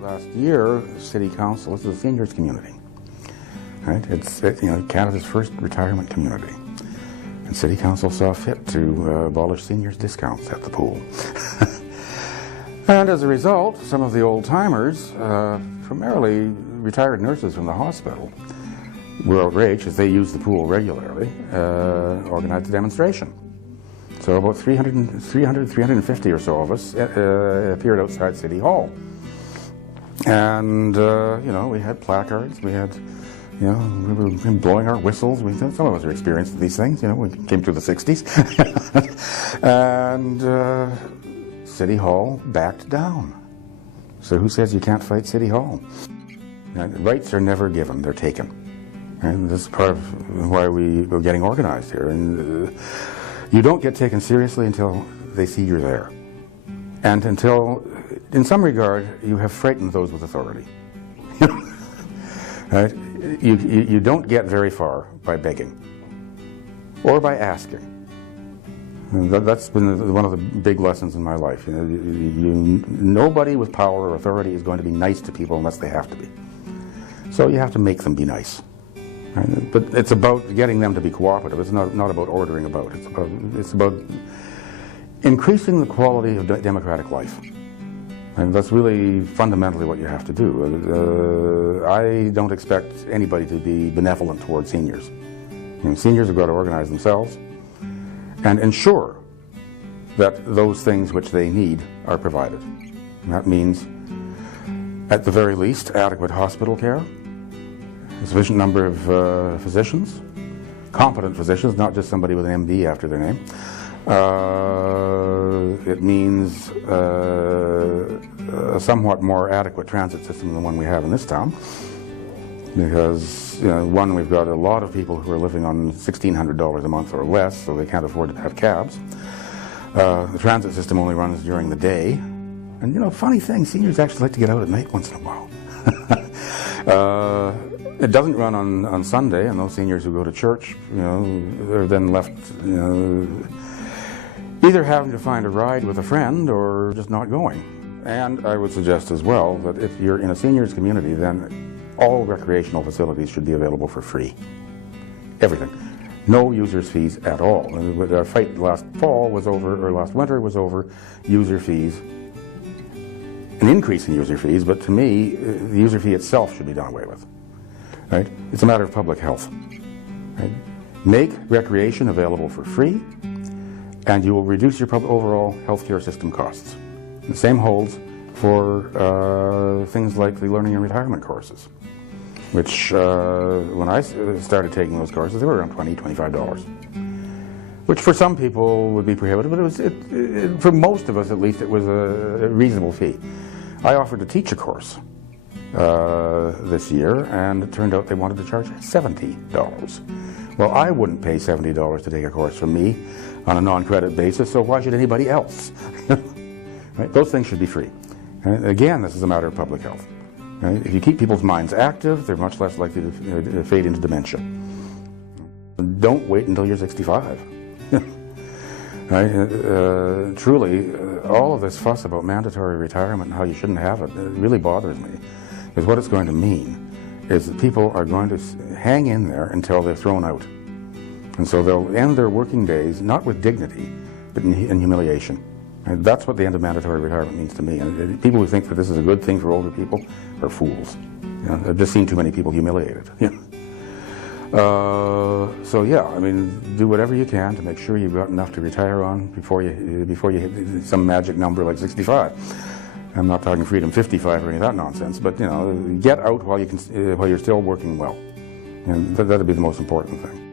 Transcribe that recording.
Last year, City Council, this is a seniors community, right? It's Canada's first retirement community. And City Council saw fit to abolish seniors' discounts at the pool. And as a result, some of the old-timers, primarily retired nurses from the hospital, were outraged as they used the pool regularly, organized a demonstration. So about 350 or so of us appeared outside City Hall. And, we had placards, we had, we were blowing our whistles. Some of us are experienced with these things, we came through the 60s. And City Hall backed down. So who says you can't fight City Hall? Rights are never given, they're taken. And this is part of why we're getting organized here. And you don't get taken seriously until they see you're there. And until, in some regard, you have frightened those with authority. Right? You don't get very far by begging or by asking. And that's been one of the big lessons in my life. Nobody with power or authority is going to be nice to people unless they have to be. So you have to make them be nice. Right? But it's about getting them to be cooperative. It's not about ordering about. It's about increasing the quality of democratic life. And that's really fundamentally what you have to do. I don't expect anybody to be benevolent towards seniors. Seniors have got to organize themselves and ensure that those things which they need are provided. And that means, at the very least, adequate hospital care, a sufficient number of physicians, competent physicians, not just somebody with an MD after their name. It means a somewhat more adequate transit system than the one we have in this town, because one, we've got a lot of people who are living on $1,600 a month or less, so they can't afford to have cabs. The transit system only runs during the day, and funny thing, seniors actually like to get out at night once in a while. It doesn't run on Sunday, and those seniors who go to church, are then left, either having to find a ride with a friend or just not going. And I would suggest as well that if you're in a seniors community, then all recreational facilities should be available for free. Everything. No users fees at all. Our fight last fall was over, or last winter was over, user fees. An increase in user fees, but to me, the user fee itself should be done away with. Right? It's a matter of public health. Right? Make recreation available for free, and you will reduce your overall healthcare system costs. The same holds for things like the learning and retirement courses, which when I started taking those courses, they were around $20, $25, which for some people would be prohibitive, but for most of us at least, it was a reasonable fee. I offered to teach a course this year, and it turned out they wanted to charge $70. Well, I wouldn't pay $70 to take a course from me on a non-credit basis, so why should anybody else? Right? Those things should be free. And again, this is a matter of public health. Right? If you keep people's minds active, they're much less likely to fade into dementia. Don't wait until you're 65. Right? Truly, all of this fuss about mandatory retirement and how you shouldn't have it really bothers me. Because what it's going to mean is that people are going to hang in there until they're thrown out. And so they'll end their working days not with dignity, but in humiliation. And that's what the end of mandatory retirement means to me. And people who think that this is a good thing for older people are fools. I've just seen too many people humiliated. So yeah, I mean, do whatever you can to make sure you've got enough to retire on before you hit some magic number like 65. I'm not talking freedom 55 or any of that nonsense, but get out while you're still working well, and that'd be the most important thing.